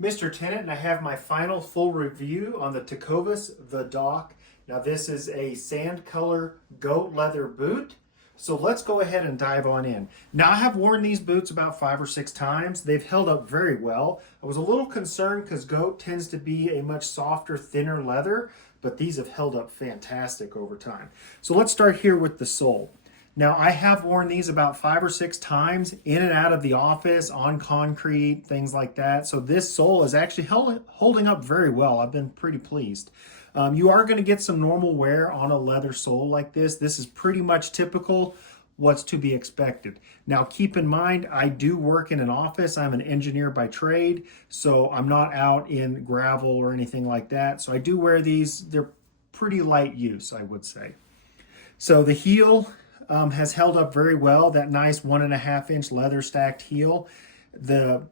Mr. Tennant, and I have my final full review on the Tecovas The Doc. Now this is a sand color goat leather boot. So let's go ahead and dive on in. Now I have worn these boots about 5 or 6 times. They've held up very well. I was a little concerned because goat tends to be a much softer, thinner leather, but these have held up fantastic over time. So let's start here with the sole. Now, I have worn these about 5 or 6 times in and out of the office, on concrete, things like that. So this sole is actually holding up very well. I've been pretty pleased. You are going to get some normal wear on a leather sole like this. This is pretty much typical what's to be expected. Now, keep in mind, I do work in an office. I'm an engineer by trade, so I'm not out in gravel or anything like that. So I do wear these. They're pretty light use, I would say. So the heel has held up very well, that nice 1.5-inch leather stacked heel. The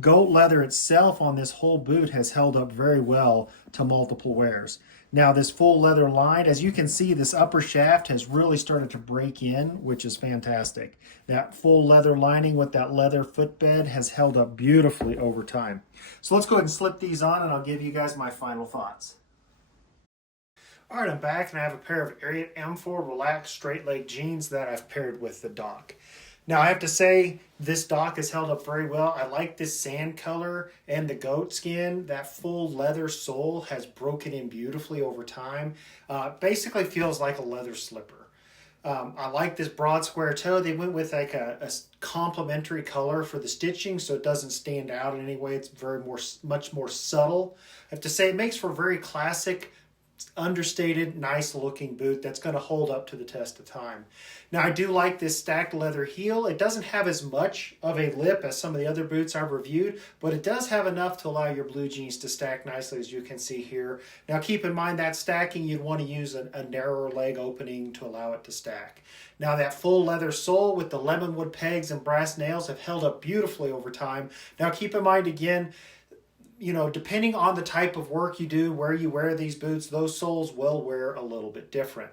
goat leather itself on this whole boot has held up very well to multiple wears. Now this full leather line, as you can see, this upper shaft has really started to break in, which is fantastic. That full leather lining with that leather footbed has held up beautifully over time. So let's go ahead and slip these on and I'll give you guys my final thoughts. All right, I'm back and I have a pair of Ariat M4 relaxed straight leg jeans that I've paired with the Doc. Now I have to say this Doc has held up very well. I like this sand color and the goat skin. That full leather sole has broken in beautifully over time. Basically feels like a leather slipper. I like this broad square toe. They went with like a complementary color for the stitching so it doesn't stand out in any way. It's much more subtle. I have to say it makes for a very classic, understated, nice looking boot that's going to hold up to the test of time. Now I do like this stacked leather heel. It doesn't have as much of a lip as some of the other boots I've reviewed, but it does have enough to allow your blue jeans to stack nicely, as you can see here. Now keep in mind that stacking, you'd want to use a narrower leg opening to allow it to stack. Now that full leather sole with the lemonwood pegs and brass nails have held up beautifully over time. Now keep in mind again, you know, depending on the type of work you do, where you wear these boots, those soles will wear a little bit different.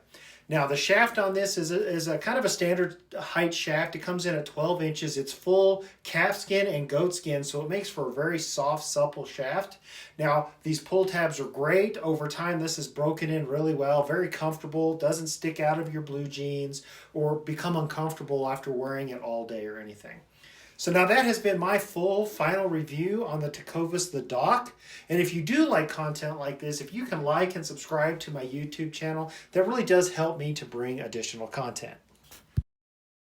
Now, the shaft on this is a kind of a standard height shaft. It comes in at 12 inches. It's full calf skin and goat skin, so it makes for a very soft, supple shaft. Now, these pull tabs are great. Over time, this is broken in really well, very comfortable, doesn't stick out of your blue jeans or become uncomfortable after wearing it all day or anything. So now that has been my full final review on the Tecovas The Doc. And if you do like content like this, if you can like and subscribe to my YouTube channel, that really does help me to bring additional content.